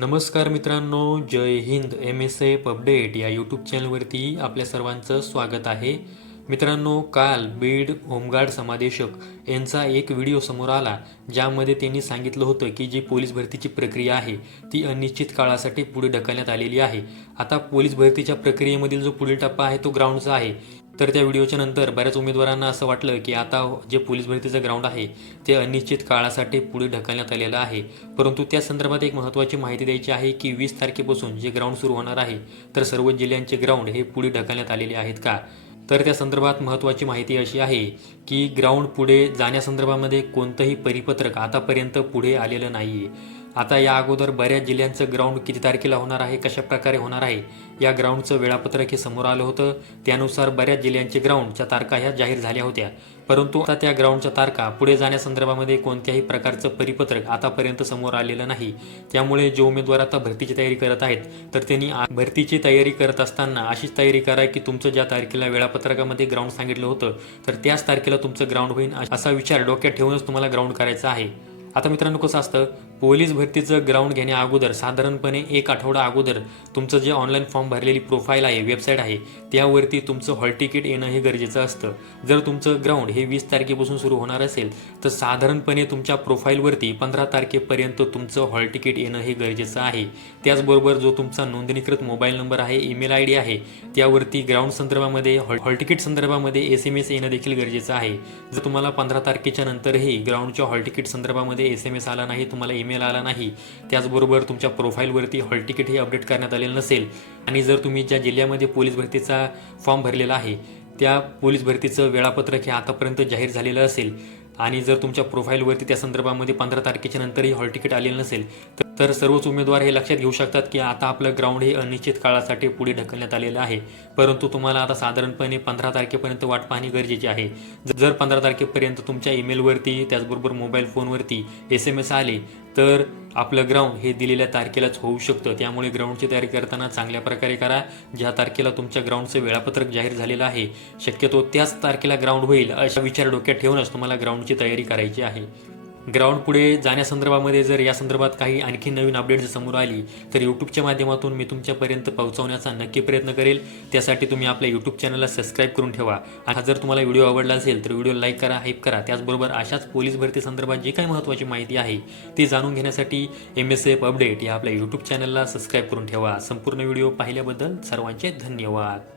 नमस्कार मित्रांनो, जय Hind. MSF update या यूट्यूब चॅनलवरती आपल्या सर्वांचं स्वागत आहे. मित्रांनो, काल बीड होमगार्ड समादेशक यांचा एक व्हिडिओ समोर आला, ज्यामध्ये त्यांनी सांगितलं होतं की जी पोलीस भरतीची प्रक्रिया आहे ती अनिश्चित काळासाठी पुढे ढकलण्यात आलेली आहे. आता पोलीस भरतीच्या प्रक्रियेमधील जो पुढील टप्पा आहे तो ग्राउंडचा आहे. तर त्या व्हिडिओच्या नंतर बऱ्याच उमेदवारांना असं वाटलं की आता जे पोलीस भरतीचं ग्राउंड आहे ते अनिश्चित काळासाठी पुढे ढकलण्यात आलेलं आहे. परंतु त्या संदर्भात एक महत्त्वाची माहिती द्यायची आहे की 20 तारखेपासून जे ग्राउंड सुरू होणार आहे तर सर्व जिल्ह्यांचे ग्राउंड हे पुढे ढकलण्यात आलेले आहेत का? तर त्या संदर्भात महत्त्वाची माहिती अशी आहे की ग्राउंड पुढे जाण्यासंदर्भामध्ये कोणतंही परिपत्रक आतापर्यंत पुढे आलेलं नाही आहे. आता या अगोदर बऱ्याच जिल्ह्यांचं ग्राउंड किती तारखेला होणार आहे, कशा प्रकारे होणार आहे, या ग्राउंडचं वेळापत्रक हे समोर आलं होतं. त्यानुसार बऱ्याच जिल्ह्यांचे ग्राउंडच्या तारखा ह्या जाहीर झाल्या होत्या. परंतु आता त्या ग्राउंडच्या तारखा पुढे जाण्यासंदर्भामध्ये कोणत्याही प्रकारचं परिपत्रक आतापर्यंत समोर आलेलं नाही. त्यामुळे जे उमेदवार आता भरतीची तयारी करत आहेत तर त्यांनी भरतीची तयारी करत असताना अशीच तयारी करा की तुमचं ज्या तारखेला वेळापत्रकामध्ये ग्राउंड सांगितलं होतं तर त्याच तारखेला तुमचं ग्राउंड होईल, असा विचार डोक्यात ठेवूनच तुम्हाला ग्राउंड करायचं आहे. आता मित्रांनो, कसं असतं, पोलीस भरतीचं ग्राउंड घेण्या अगोदर साधारणपणे एक आठवडा अगोदर तुमचं जे ऑनलाईन फॉर्म भरलेली प्रोफाईल आहे, वेबसाईट आहे, त्यावरती तुमचं हॉल तिकीट येणं हे गरजेचं असतं. जर तुमचं ग्राउंड हे 20 तारखेपासून सुरू होणार असेल तर साधारणपणे तुमच्या प्रोफाईलवरती 15 तारखेपर्यंत तुमचं हॉल तिकीट येणं हे गरजेचं आहे. त्याचबरोबर जो तुमचा नोंदणीकृत मोबाईल नंबर आहे, ईमेल ID आहे, त्यावरती ग्राउंड संदर्भामध्ये हॉल तिकीट संदर्भामध्ये SMS येणं देखील गरजेचं आहे. जर तुम्हाला 15 तारखेच्या नंतरही ग्राउंडच्या हॉल तिकीट संदर्भामध्ये SMS आला नाही, तुम्हाला ईमेल आला नाही, त्याचबरोबर तुमच्या प्रोफाईलवरती हॉल तिकीट हे अपडेट करण्यात आलेलं नसेल आणि जर तुम्ही ज्या जिल्ह्यामध्ये पोलीस भरतीचा फॉर्म भरलेला आहे त्या पोलीस भरतीचं वेळापत्रक हे आतापर्यंत जाहीर झालेलं असेल आणि जर तुमच्या प्रोफाईलवरती त्या संदर्भामध्ये 15 तारखेच्या नंतरही हॉल तिकीट आलेलं नसेल तर सर्वच उमेदवार हे लक्षात घेऊ शकतात की आता आपलं ग्राउंड हे अनिश्चित काळासाठी पुढे ढकलण्यात आलेलं आहे. परंतु तुम्हाला आता साधारणपणे 15 तारखेपर्यंत वाट पाहणे गरजेचे आहे. जर 15 तारखेपर्यंत तुमच्या ईमेलवरती त्याचबरोबर मोबाईल फोनवरती SMS आले तर आपलं ग्राउंड हे दिलेल्या तारखेलाच होऊ शकतं. त्यामुळे ग्राउंडची तयारी करताना चांगल्या प्रकारे करा. ज्या तारखेला तुमच्या ग्राउंडचं वेळापत्रक जाहीर झालेलं आहे शक्यतो त्याच तारखेला ग्राउंड होईल, अशा विचार डोक्यात ठेवूनच तुम्हाला ग्राउंडची तयारी करायची आहे. ग्राउंड पुढे जाण्यासंदर्भामध्ये जर या संदर्भात काही आणखी नवीन अपडेट समोर आली तर यूट्यूबच्या माध्यमातून मी तुमच्यापर्यंत पोहोचवण्याचा नक्की प्रयत्न करेल. त्यासाठी तुम्ही आपल्या यूट्यूब चॅनलला सबस्क्राईब करून ठेवा. आणि जर तुम्हाला व्हिडिओ आवडला असेल तर व्हिडिओ लाईक करा, हाईप करा. त्याचबरोबर अशाच पोलीस भरती संदर्भात जी काही महत्त्वाची माहिती आहे ती जाणून घेण्यासाठी MSF अपडेट या आपल्या यूट्यूब चॅनलला सबस्क्राईब करून ठेवा. संपूर्ण व्हिडिओ पाहिल्याबद्दल सर्वांचे धन्यवाद.